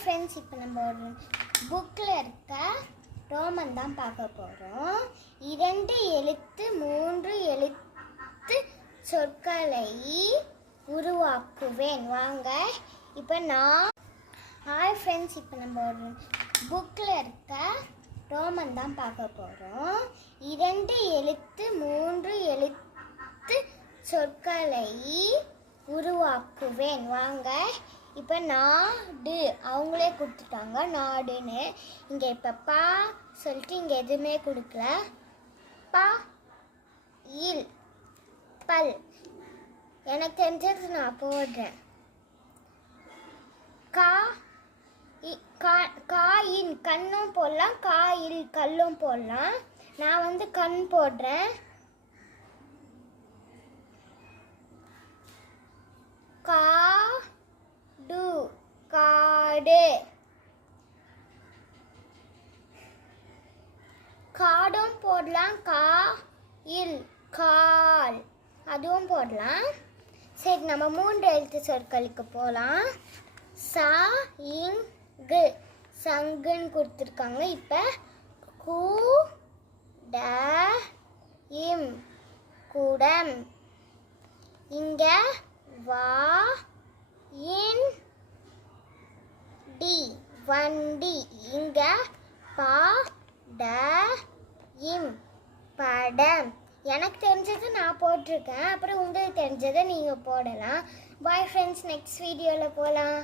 Friends, இப்போ நம்ம ஒரு புக்கில் இருக்க ரோமன் தான் பார்க்க போகிறோம். 2 எழுத்து 3 எழுத்து சொற்களை உருவாக்குவேன். வாங்க இப்போ ஹாய் ஃப்ரெண்ட்ஸ், இப்போ நம்ம ஒரு புக்கில் இருக்க ரோமன் தான் பார்க்க போகிறோம். 2 எழுத்து 3 எழுத்து சொற்களை உருவாக்குவேன். வாங்க இப்போ நாடு அவங்களே கொடுத்துட்டாங்க நாடுன்னு. இங்கே இப்போ பா சொல்லிட்டு இங்கே எதுவுமே கொடுக்கல. பா இல் பல் எனக்கு தெரிஞ்சது நான் போடுறேன். காயின் கண்ணும் போடலாம், காயில் கல்லும் போடலாம். நான் கண் போடுறேன். காடு காடு காடும் போடலாம். காயில் கால் அதுவும் போடலாம். சரி, நம்ம 3 எழுத்து சொற்களுக்கு போகலாம். சா இங்கு சங்குன்னு கொடுத்துருக்காங்க. இப்போ கு ட இம் குடம். இங்கே வா இன் டி வண்டி. இங்கே பா ட இம் படம். எனக்கு தெரிஞ்சது நான் போட்டிருக்கேன். அப்புறம் உங்களுக்கு தெரிஞ்சதை நீங்கள் போடலாம். பாய் ஃப்ரெண்ட்ஸ், நெக்ஸ்ட் வீடியோவில் போகலாம்.